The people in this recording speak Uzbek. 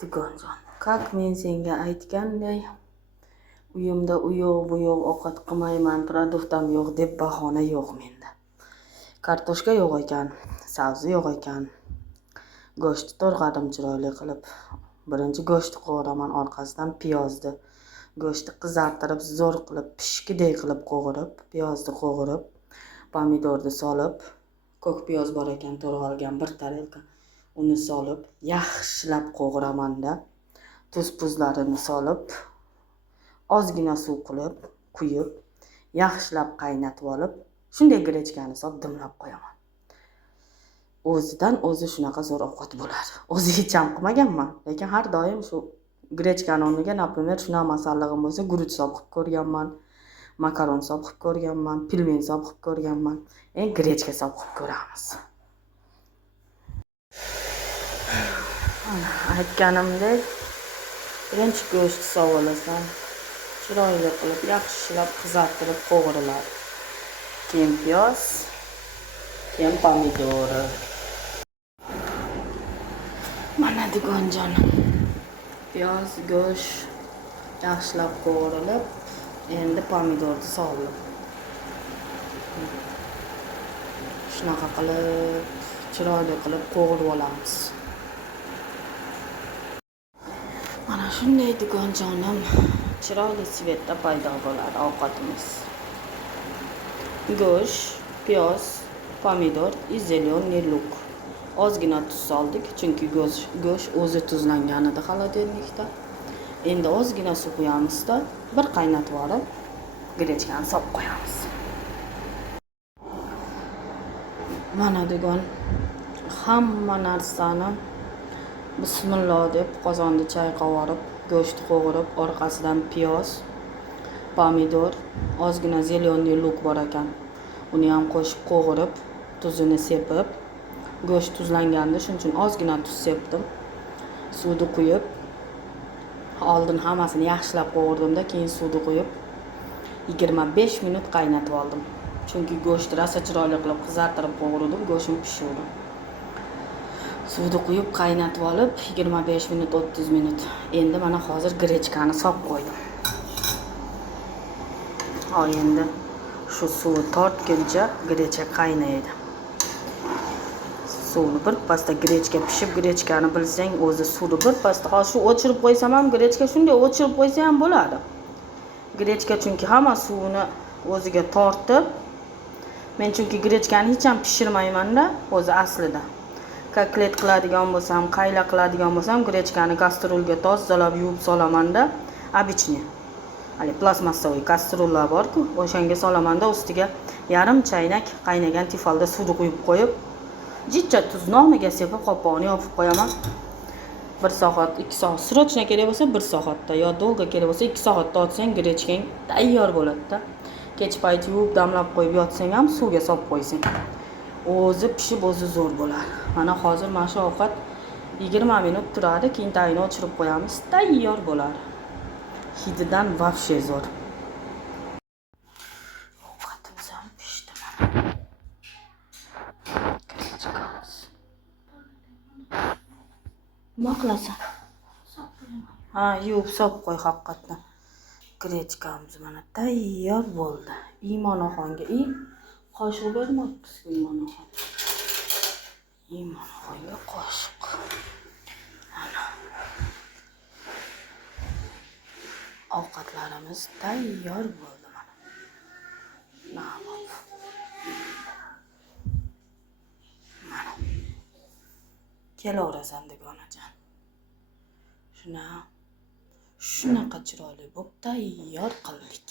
Dugonjon, как men senga aytganday, uyimda u yo'q bu yo'q ovqat qilmayman, produktam yo'q deb bahona yo'q menda. Kartoshka yo'q ekan, sabzi yo'q ekan. Go'shtni to'g'radim chiroyli qilib. Birinchi go'shtni qo'raman, orqasidan piyozni. Go'shtni qizartirib, zo'r qilib, pishkidek qilib qo'g'irib, piyozni qo'g'irib, pomidorni solib, ko'k piyoz bor ekan, to'g'ralgan bir tarelka. Uni solib, yaxshilab qo'g'iraman-da. Tuz-puzlarini solib, ozgina suv qilib, quyib, yaxshilab qaynatib olib, shunday grechkani solib dimlab qo'yaman. O'zidan o'zi shunaqa zo'r ovqat bo'ladi. O'zi hech ham qilmaganman, lekin har doim shu grechkani o'rniga, например, shunaqa masallig'im bo'lsa, guruch solib qilib ko'rganman, makaron solib qilib ko'rganman, pilmen solib qilib ko'rganman. Endi grechka solib qilib ko'ramiz. Aytganimdek, birinchi go'shtni sovulasan, chiroyli qilib, yaxshilab qizartirib qo'g'iriladi. Keyin piyoz, keyin pomidori. Mana dugonjon, piyoz, go'sht yaxshilab qo'g'irilib, endi pomidorni solib. Shunaqa qilib, chiroyli qilib qo'g'irib olamiz. Mana shunday dugonjonim, chiroyli svetda paydo bo'ladi ovqatimiz. Go'sht, piyoz, pomidor, zelyoniy luk. Ozgina tuz soldik, chunki go'sht o'zi tuzlangan edi xolodilnikda. Endi ozgina suv quyamizda, bir qaynatib olib, grechkani solib qo'yamiz. Mana dugon, hamma narsani bismillah deb qozonni chayqab olib, go'shtni qo'g'irib, orqasidan piyoz, pomidor, ozgina zelyoniy luk bor ekan. Uni ham qo'shib qo'g'irib, tuzini sepib, go'sht tuzlangandi, shuning uchun ozgina tuz sepdim. Suvni quyib, oldin hammasini yaxshilab qo'g'irdim-da, keyin suvni quyib 25 minut qaynatib oldim. Chunki go'shtni rosa chiroyli qilib qizartirib qo'g'irdim, go'shtim pishirdi. Suvni quyib qaynatib olib 25 minut, 30 minut. Endi mana hozir grechkani solib qo'ydim. Endi shu suvni tortguncha grechka qaynaydi. Suvni bir pasda grechka pishib, grechkani bilsang, o'zi suvni bir pasda, hozir shu o'chirib qo'ysam ham grechka shunday o'chirib qo'ysa ham bo'ladi. Grechka chunki hamma suvini o'ziga tortib, men chunki grechkani hech ham pishirmayman-da, o'zi aslida. Koklet qiladigan bo'lsam, qayla qiladigan bo'lsam, grechkani kastrulga tozalab yuvib solaman-da, обычный. Hali plastmassaviy kastrullar bor-ku, o'shanga solaman-da, ustiga yarim chaynak qaynagan tifalda suvni quyib qo'yib, jichcha tuz nomiga sepib qopqog'ini yopib qo'yaman. 1 soat, 2 soat, srochna kerak bo'lsa 1 soatda, yo dolga kerak bo'lsa 2 soatda otsang, grechkang tayyor bo'ladi-da. Kech payt yuvib damlab qo'yib yotsang ham suvga solib qo'ysang, o'zi pishib o'zi zo'r bo'ladi. Mana hozir mana shu ovqat 20 minut turadi, keyin tayini o'chirib qo'yamiz, tayyor bo'ladi. Hididan вообще zo'r. Ovqatimiz ham pishdi mana. Grechkamiz. Nima qilasan? Ha, yuvib solib qo'y haqiqatdan. Grechkamiz mana tayyor bo'ldi. Imonoxonga qoshiq bermoqmiz Imonoxon. Imonoxonga qoshiq. Mana. Ovqatlarimiz tayyor bo'ldi mana. Mana. Kelaversan dugonajon. Shunaqa chiroyli bo'lib tayyor qildik.